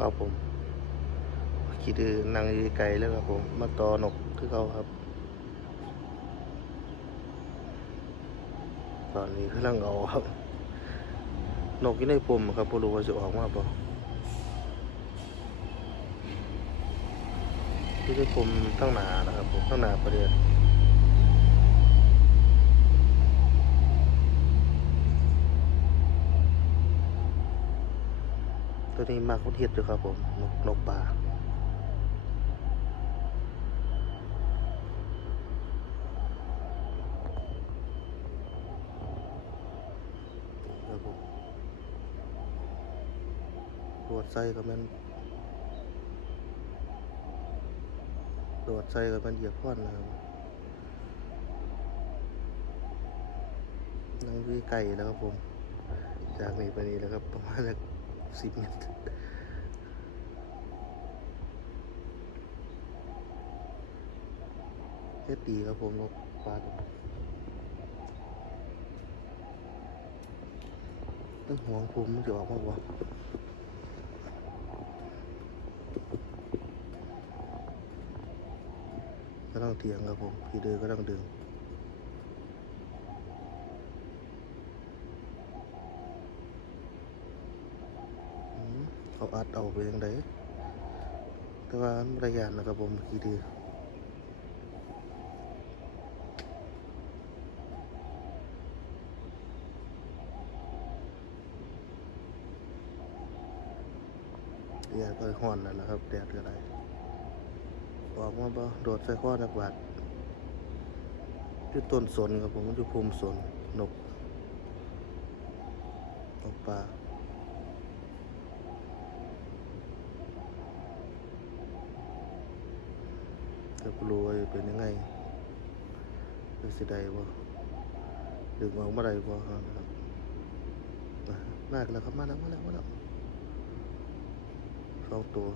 ครับผมขี่ดื้อนั่งยู่ไกลแล้วครับผมมาต่อนกคือเขาครับ ตอนนี้กำลังเอาครับ นกอยู่ในปุ่มครับบ่รู้ว่าจะออกมาบ่ที่ในปุ่มตั้งหนานะครับผมตั้งหนาประเดี๋ยว ตัวนี้มากคนเห็ดอยู่ครับผมนกนกป่าครับผมตรวจไส้ก็มันตรวจไส้ก็มันเหยียบควันนะครับนั่งด้วยไก่แล้วครับผม จากนี้ไปนี้แล้วครับประมาณ สิบเมตรเฮ็ดดีครับผมนกปลาตัวนี้ตั้งห่วงภูมิมันจะออกมากกว่าก็ต้องเถียงครับผมพี่เดือก็ต้องดึงอืม เขาอัดเอาไปยังไงแต่ว่ามันระยานนะครับผมพี่เดือแดดก็ห้อนแล้วนะครับแดดก็ได้ออกมาบ่โดดใส่ข้อนักบาดอยู่ต้นสนครับผมอยู่ภูมิสนนกนกปลา จะรู้ว่าเป็นยังไงเป็นสิได้บ่ดึงออกมาได้บ่ครับมากแล้วครับมาแล้วมาแล้วมาแล้วสองตัว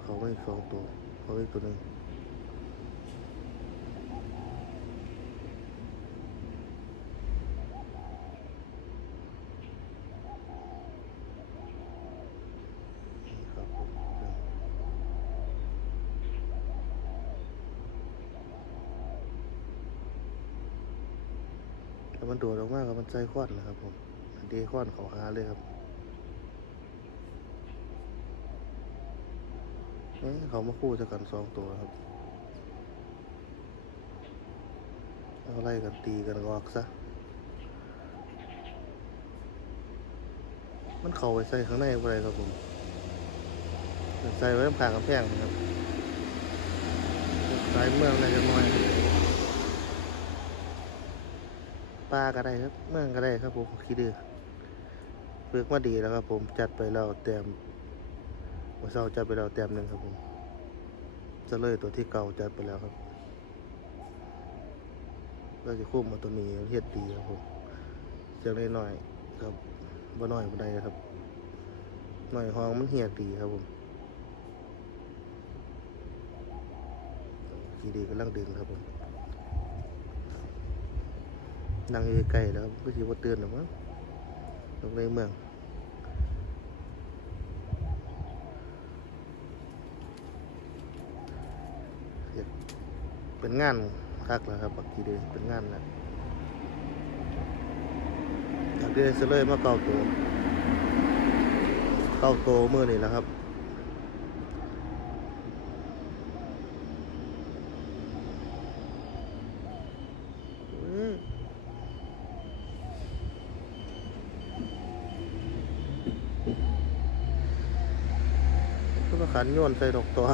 เขาไม่สองตัวเขาอีกตัวหนึ่งนี่ครับผม แล้วมันโดดออกมากับมันใจควันนะครับผมเดคอนเขาหาเลยครับเขามาคู่จะกันสองตัวครับเอาไล่กันตีกันออกซะ มันเข้าไปใส่ข้างในอะไรครับผมใส่ไว้ข้างกำแพงนะครับใสายเมืองในจังหน่อย ปลาก็ได้ครับ เมืองก็ได้ครับผมคิดดื้อเลือกมาดีแล้วครับ ผมจัดไปแล้วเต็มเมื่อเช้าจัดไปแล้วแต้มหนึ่งครับผมจะเลยตัวที่เก่าจัดไปแล้วครับเราจะคุ้มมาตัวนี้เฮ็ดดีครับผมจะได้หน่อยครับบ่น้อยบ่ได้ครับ หน่อยห้องมันเหียดดีครับผมกีดีกำลังดึงครับผม นั่งอยู่ใกล้แล้วครับก็สิบ่เตือนหรอกมั้งลงในเมืองเป็นงานคักแล้วครับบักกีเดย์เป็นงานแล้วจากที่ได้เสเลยมาเก่าโตเก่าโตเมื่อนี่แล้วครับ อืม ก็ขันโยนใส่ดอกตัว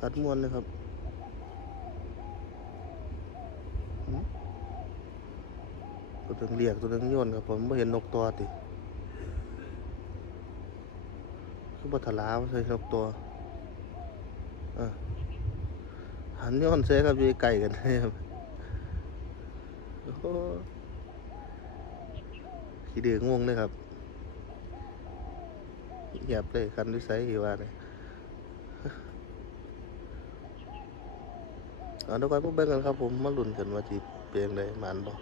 ตัดมวนเลยครับหืม ตัวนึงเรียกตัวนึงโยนครับผมไม่เห็นนกตัวติคือบัทลาใช่นกตัวอะหันโยนเซ่ครับอยู่ไก่กันเลยครับขี้ดื้อง่วงเลยครับหยียบเลยคันด้วยไซส์ว่าเลยเอาเดี๋ยวก่อนพวกเบิ่งกันครับผมมาลุ้นกันว่าจีเปลี่ยนได้หมันบ่